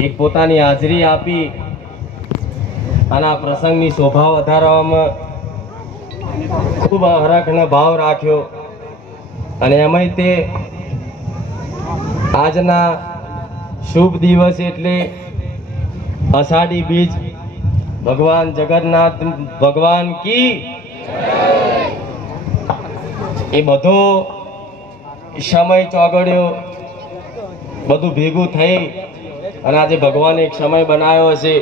એક પોતાની હાજરી આપી અને આ પ્રસંગની શોભા વધારવામાં ખૂબ હરખ અને ભાવ રાખ્યો અને એમાંય તે આજના શુભ દિવસ એટલે અષાઢી બીજ ભગવાન જગન્નાથ ભગવાન કી એ બધો સમય ચોગડ્યો બધું ભેગું થઈ અને આજે ભગવાને એક સમય બનાવ્યો છે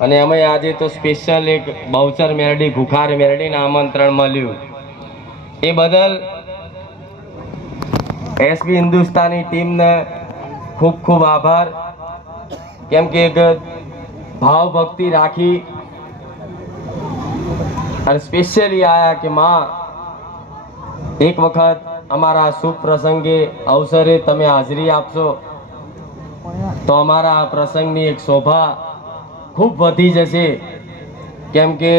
અને એમાં આજે તો સ્પેશિયલ એક બહુચર મેરડી ભૂખાર મેરડીને આમંત્રણ મળ્યું એ બદલ એસબી હિન્દુસ્તાની ટીમને ખૂબ ખૂબ આભાર કેમ કે એક ભાવ ભક્તિ રાખી અને સ્પેશિયલી આયા કે માં એક વખત અમારા શુભ પ્રસંગે અવસરે તમે હાજરી આપશો તો અમારા આ પ્રસંગની એક શોભા ખૂબ વધી જશે કેમ કે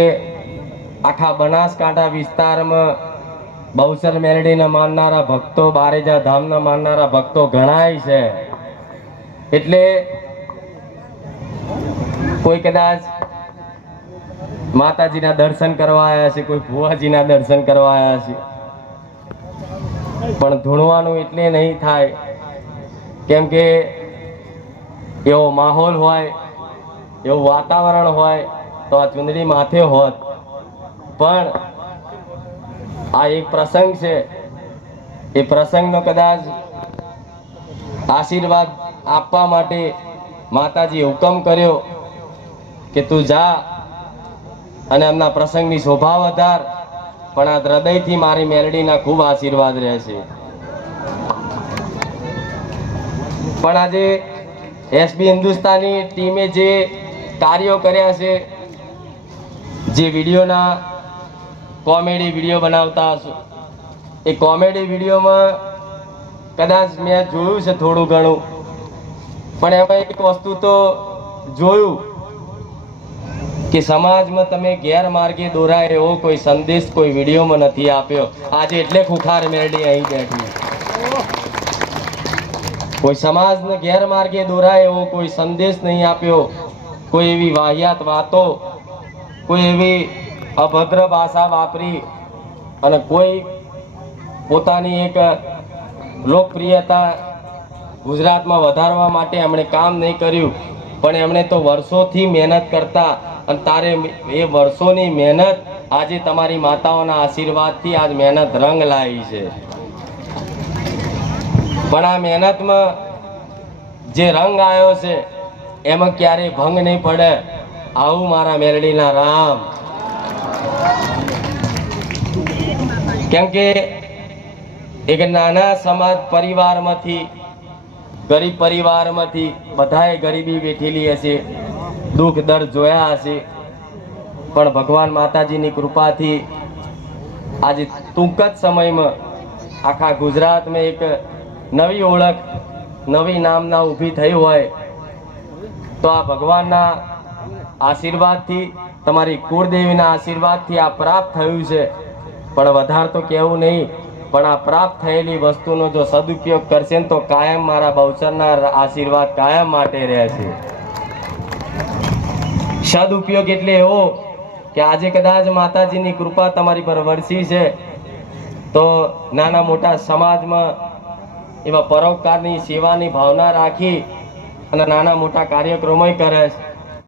આખા બનાસકાંઠા વિસ્તારમાં બહુચર મેરડીને માનનારા ભક્તો બારેજા ધામના માનનારા ભક્તો ઘણાય છે એટલે કોઈ કદાચ માતાજીના દર્શન કરવા આવ્યા છે કોઈ ભુવાજીના દર્શન કરવા આવ્યા છે પણ ધૂણવાનું એટલે નહીં થાય કેમ કે એવો માહોલ હોય એવું વાતાવરણ હોય તો આ ચુંદડી માથે હોત પણ આ એક પ્રસંગ છે એ પ્રસંગનો કદાચ આશીર્વાદ આપવા માટે માતાજી હુકમ કર્યો કે તું જા અને એમના પ્રસંગની શોભા વધાર પણ આ હૃદયથી મારી મેલડીના ખૂબ આશીર્વાદ રહેશે પણ આજે એસબી હિન્દુસ્તાની ટીમે જે કાર્યો કર્યા છે જે વિડીયોના કોમેડી વિડીયો બનાવતા હશો એ કોમેડી વિડીયોમાં કદાચ મેં જોયું છે થોડું ઘણું પણ એમાં એક વસ્તુ તો જોયું કે સમાજમાં તમે ગેરમાર્ગે દોરાય એવો કોઈ સંદેશ કોઈ વિડીયોમાં નથી આપ્યો આજે એટલે ખુખાર મેરડી અહીં બેઠી કોઈ સમાજને ગેરમાર્ગે દોરાય એવો કોઈ સંદેશ નહીં આપ્યો કોઈ એવી વાહિયાત વાતો કોઈ એવી અભદ્ર ભાષા વાપરી અને કોઈ પોતાની એક લોકપ્રિયતા ગુજરાતમાં વધારવા માટે એમણે કામ નહીં કર્યું પણ એમણે તો વર્ષોથી મહેનત કરતા અને તારે એ વર્ષોની મહેનત આજે તમારી માતાઓના આશીર્વાદથી આજ મહેનત રંગ લાવી છે પણ આ મહેનતમાં જે રંગ આવ્યો છે એમાં ક્યારેય ભંગ નહીં પડે આવું મારા મેરડીના રામ કેમ કે એક નાના સમાજ પરિવારમાંથી ગરીબ પરિવારમાંથી બધાએ ગરીબી બેઠેલી હશે દુઃખ દર્દ જોયા હશે પણ ભગવાન માતાજીની કૃપાથી આજે ટૂંક જ સમયમાં આખા ગુજરાતમાં એક નવી ઓળખ નવી નામના ઊભી થઈ હોય તો આ ભગવાનના આશીર્વાદથી તમારી કુળદેવીના આશીર્વાદથી આ પ્રાપ્ત થયું છે પણ વધારે તો કહેવું નહીં પણ આ પ્રાપ્ત થયેલી વસ્તુનો જો સદુપયોગ કરશે ને તો કાયમ મારા બહુચરના આશીર્વાદ કાયમ માટે રહેશે સદુપયોગ એટલે એવો કે આજે કદાચ માતાજીની કૃપા તમારી પર વરસી છે તો નાના મોટા સમાજમાં એવા પરોપકારની સેવાની ભાવના રાખી અને નાના મોટા કાર્યક્રમો કરે છે